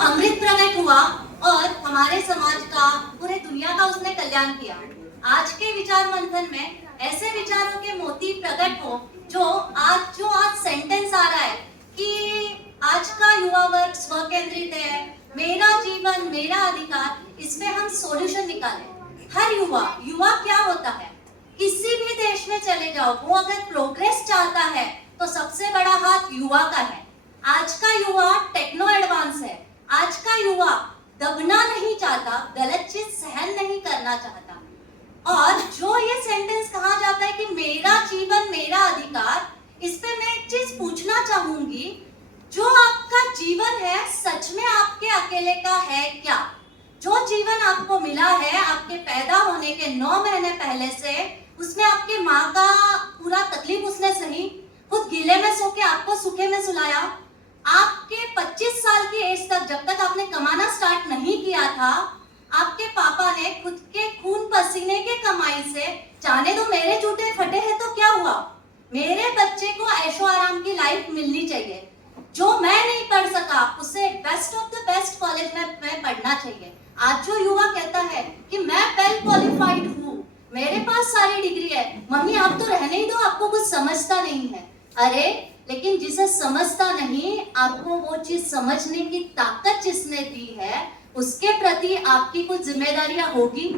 अमृत प्रकट हुआ और हमारे समाज का, पूरे दुनिया का उसने कल्याण किया। आज के विचार मंथन में ऐसे विचारों के मोती प्रकट हो जो आज सेंटेंस आ रहा है कि आज का युवा वर्ग स्व केंद्रित है, मेरा जीवन मेरा अधिकार, इसमें हम सॉल्यूशन निकालें। हर युवा क्या होता है, किसी भी देश में चले जाओ, वो अगर प्रोग्रेस चाहता है तो सबसे बड़ा हाथ युवा का है। आज का युवा टेक्नो एडवांस है। आज का युवा दबना नहीं चाहता, गलत चीज सहन नहीं करना चाहता। और जो ये सेंटेंस कहा जाता है कि मेरा जीवन मेरा अधिकार, इस पे मैं एक चीज पूछना चाहूंगी, जो आपका जीवन है सच में आपके अकेले का है क्या? जो जीवन आपको मिला है आपके पैदा होने के 9 महीने पहले से, उसमें आपके माँ का पूरा तकलीफ उसने सही, खुद गीले में सो के आपको सूखे में सुलाया। आपके 25 साल की एज तक, जब तक आपने कमाना स्टार्ट नहीं किया था, आपके पापा ने खुद के खून पसीने के कमाई से, जाने दो मेरे जूते फटे हैं तो क्या हुआ, मेरे बच्चे को ऐशो आराम की लाइफ मिलनी चाहिए, जो मैं नहीं पढ़ सका उसे best of the best college में पढ़ना चाहिए। आज जो युवा कहता है कि मैं वेल क्वालिफाइड हूँ, मेरे पास सारी डिग्री है, मम्मी आप तो रहने ही दो, आपको कुछ समझता नहीं है। अरे लेकिन जिसे समझता नहीं, आपको वो चीज समझने की ताकत जिसने दी है, उसके प्रति आपकी कुछ जिम्मेदारियां होगी।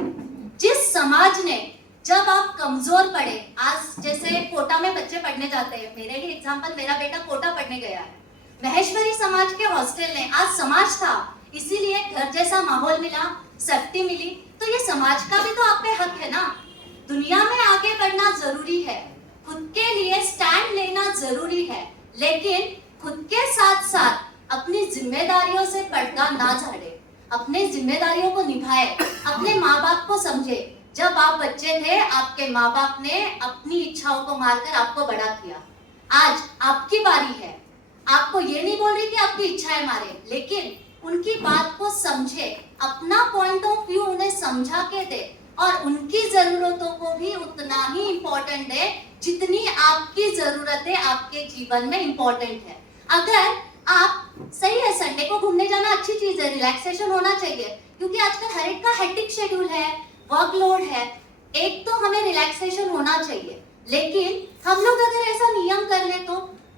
जिस समाज ने, जब आप कमजोर पड़े, आज जैसे कोटा में बच्चे पढ़ने जाते हैं, मेरे लिए एग्जांपल, मेरा बेटा कोटा पढ़ने गया है, महेश्वरी समाज के हॉस्टल ने, आज समाज था इसीलिए घर जैसा माहौल मिला, सेफ्टी मिली, तो ये समाज का भी तो आप पे हक है ना। दुनिया में आगे बढ़ना जरूरी है, खुद के लिए स्टैंड लेना जरूरी है, लेकिन खुद के साथ साथ अपनी जिम्मेदारियों से पर्दा ना झाड़े, अपनी जिम्मेदारियों को निभाए, अपने माँ बाप को समझे। जब आप बच्चे थे, आपके माँ बाप ने अपनी इच्छाओं को मारकर आपको बड़ा किया। आज आपकी बारी है। आपको ये नहीं बोल रही कि आपकी इच्छाएं मारे, लेकिन उनकी बात को समझे, अपना पॉइंट ऑफ व्यू उन्हें समझा के दे, और उनकी जरूरतों को भी उतना ही इम्पोर्टेंट है जितनी आपकी जरूरतें आपके जीवन में इम्पोर्टेंट है। अगर आप, सही है संडे को घूमने जाना अच्छी चीज है, रिलैक्सेशन होना चाहिए, क्योंकि आजकल हर एक का हेक्टिक शेड्यूल है, वर्कलोड है, एक तो हमें रिलैक्सेशन होना चाहिए। लेकिन हम लोग अगर ऐसा नियम कर ले तो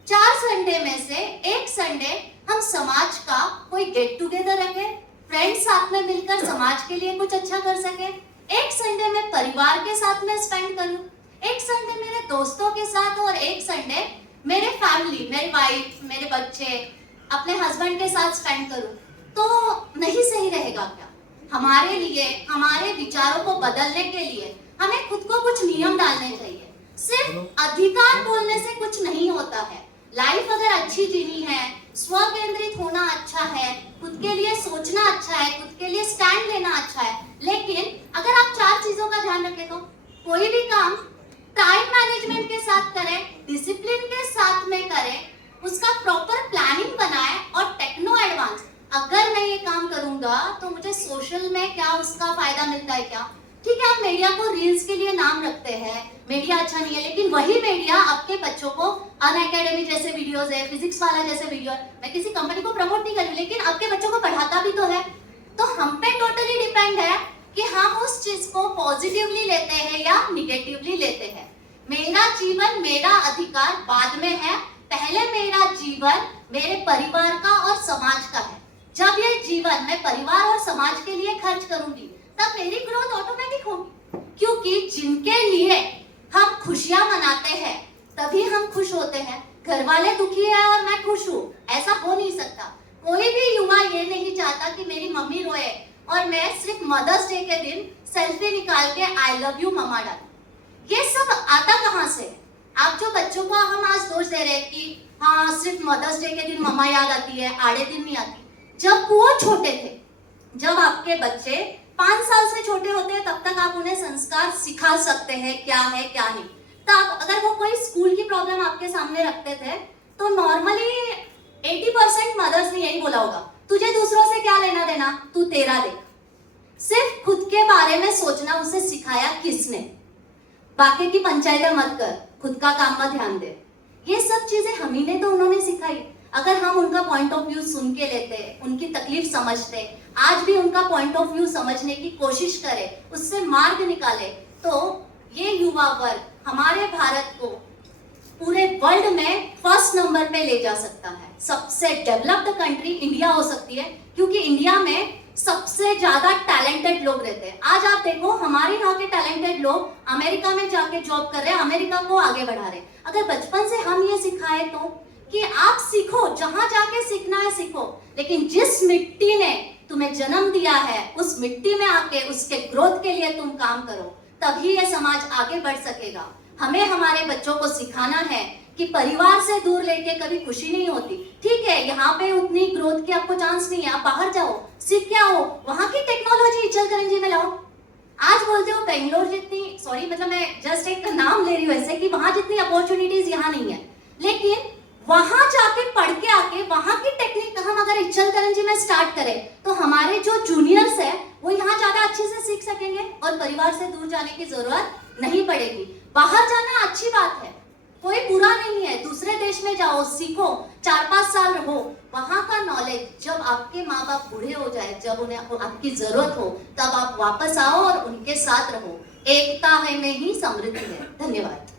4 संडे में से 1 संडे हम समाज का कोई गेट टुगेदर रखें, फ्रेंड्स साथ में मिलकर समाज के लिए कुछ अच्छा कर सके। 1 संडे में परिवार के साथ में स्पेंड करूं, 1 संडे मेरे दोस्तों के साथ, और 1 संडे मेरे फैमिली, मेरी वाइफ, मेरे बच्चे, अपने हस्बैंड के साथ स्पेंड करूं, तो नहीं सही रहेगा क्या? हमारे लिए, हमारे विचारों को बदलने के लिए हमें खुद को कुछ नियम डालने चाहिए। सिर्फ अधिकार बोलने से कुछ नहीं होता है। लाइफ अगर अच्छी जीनी है, स्व केंद्रित होना अच्छा है, खुद के लिए सोचना अच्छा है, खुद के लिए स्टैंड लेना अच्छा है, लेकिन अगर आप 4 चीजों का ध्यान रखें तो कोई भी काम टाइम मैनेजमेंट के साथ करें, डिसिप्लिन के साथ में करें, उसका प्रॉपर प्लानिंग बनाएं, और टेक्नो एडवांस, अगर मैं ये काम करूंगा तो मुझे सोशल में क्या उसका फायदा मिलता है क्या? ठीक है, आप मीडिया को रील्स के लिए नाम रखते हैं, मीडिया अच्छा नहीं है, लेकिन वही मीडिया आपके बच्चों को अनअकैडमी जैसे वीडियोस है, फिजिक्स वाला जैसे वीडियो, मैं किसी कंपनी को प्रमोट नहीं कर रही, लेकिन आपके बच्चों को पढ़ाता भी तो है। तो हम पे टोटली डिपेंड है कि हम उस चीज को पॉजिटिवली लेते हैं या निगेटिवली लेते हैं। मेरा जीवन मेरा अधिकार बाद में है, पहले मेरा जीवन मेरे परिवार का और समाज का है। जब ये जीवन मैं परिवार और समाज के लिए खर्च करूंगी, तब मेरी ग्रोथ ऑटोमेटिक होगी, क्योंकि जिनके लिए हम खुशियां मनाते हैं तभी हम खुश होते हैं। घर वाले दुखी है और मैं खुश हूँ, ऐसा हो नहीं सकता। कोई भी युवा ये नहीं चाहता कि मेरी मम्मी रोए और मैं सिर्फ मदर्स डे के दिन सेल्फी निकाल के आई लव यू मम्मा डाल। ये सब आता कहाँ से? आप जो बच्चों को हम आज दोष दे रहे हैं कि हाँ सिर्फ मदर्स डे के दिन मम्मा याद आती है, आड़े दिन नहीं आती। जब वो छोटे थे, जब आपके बच्चे 5 साल से छोटे होते हैं, तब तक आप उन्हें संस्कार सिखा सकते हैं क्या है क्या नहीं। तब अगर वो कोई स्कूल की प्रॉब्लम आपके सामने रखते थे तो नॉर्मली 80% मदर्स ने यही बोला होगा, तुझे दूसरों से क्या लेना देना, तू तेरा देख। सिर्फ खुद के बारे में सोचना उसे सिखाया किसने? बाकी की पंचायतें मत कर, खुद का काम में ध्यान दे। ये सब चीजें हम ही ने तो उन्होंने सिखाई। अगर हम उनका पॉइंट ऑफ व्यू सुन के लेते, उनकी तकलीफ समझते, आज भी उनका पॉइंट ऑफ व्यू समझने की कोशिश करें, उससे मार्ग निकाले, तो ये युवा वर्ग हमारे भारत को पूरे वर्ल्ड में फर्स्ट नंबर पे ले जा सकता है। सबसे डेवलप्ड कंट्री इंडिया हो सकती है, क्योंकि इंडिया में सबसे ज्यादा टैलेंटेड लोग रहते हैं। आज आप देखो हमारे यहाँ के टैलेंटेड लोग अमेरिका में जाके जॉब कर रहे हैं, अमेरिका को आगे बढ़ा रहे हैं। अगर बचपन से हम ये सिखाए तो कि आप सीखो, जहां जाके सीखना है सीखो, लेकिन जिस मिट्टी ने तुम्हें जन्म दिया है उस मिट्टी में आके उसके ग्रोथ के लिए तुम काम करो, तभी ये समाज आगे बढ़ सकेगा। हमें हमारे बच्चों को सिखाना है कि परिवार से दूर लेके कभी खुशी नहीं होती। ठीक है, यहाँ पे उतनी ग्रोथ की आपको चांस नहीं है, आप बाहर जाओ, सीख के आओ, वहां की टेक्नोलॉजी इचलकरंजी में लाओ। आज बोलते हो बेंगलोर जितनी, सॉरी मतलब मैं जस्ट एक नाम ले रही हूँ ऐसे, कि वहां जितनी अपॉर्चुनिटीज यहाँ नहीं है, लेकिन वहां जाके पढ़ के आके वहां की टेक्निक हम अगर इचलकरंजी में स्टार्ट करें तो हमारे जो जूनियर्स है वो यहाँ ज्यादा अच्छे से सीख सकेंगे और परिवार से दूर जाने की जरूरत नहीं पड़ेगी। बाहर जाना अच्छी बात है, कोई बुरा नहीं है, दूसरे देश में जाओ, सीखो, 4-5 साल रहो, वहां का नॉलेज जब आपके माँ बाप बूढ़े हो जाए, जब उन्हें आपकी जरूरत हो, तब आप वापस आओ और उनके साथ रहो। एकता है में ही समृद्धि है। धन्यवाद।